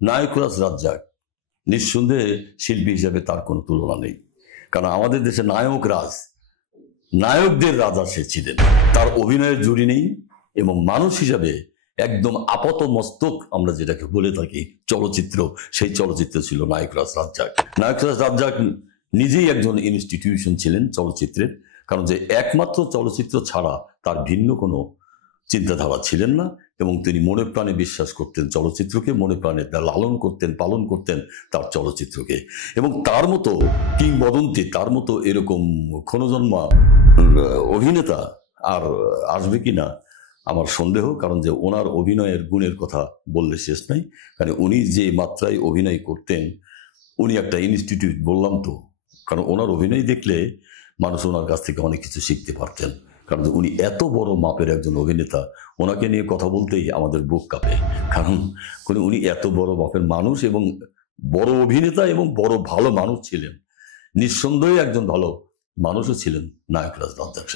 নায়করাজ রাজ্জাক নিঃসন্দেহে শিল্পী হিসাবে তার কোনো তুলনা নেই। কারণ আমাদের দেশে নায়কদের রাজা সে ছিলেন। তার অভিনয়ের জুড়ি নেই এবং মানুষ হিসাবে একদম আপাত মস্তক আমরা যেটাকে বলে থাকি চলচ্চিত্র, সেই চলচ্চিত্র ছিল নায়করাজ রাজ্জাক। নায়করাজ রাজ্জাক নিজেই একজন ইনস্টিটিউশন ছিলেন চলচ্চিত্রের, কারণ যে একমাত্র চলচ্চিত্র ছাড়া তার ভিন্ন কোনো চিন্তাধারা ছিলেন না এবং তিনি মনে প্রাণে বিশ্বাস করতেন চলচ্চিত্রকে, মনে প্রাণে লালন করতেন, পালন করতেন তার চলচ্চিত্রকে। এবং তার মতো কিংবদন্তি, তার মতো এরকম ক্ষণজন্মা অভিনেতা আর আসবে কিনা আমার সন্দেহ। কারণ যে ওনার অভিনয়ের গুণের কথা বললে শেষ নাই। কারণ উনি যে মাত্রায় অভিনয় করতেন, উনি একটা ইনস্টিটিউট, বললাম তো। কারণ ওনার অভিনয় দেখলে মানুষ ওনার কাছ থেকে অনেক কিছু শিখতে পারতেন। কারণ উনি এত বড় মাপের একজন অভিনেতা, ওনাকে নিয়ে কথা বলতেই আমাদের বুক কাঁপে। কারণ উনি এত বড় মাপের মানুষ এবং বড় অভিনেতা এবং বড় ভালো মানুষ ছিলেন। নিঃসন্দেহে একজন ভালো মানুষও ছিলেন নায়করাজ রাজ্জাক।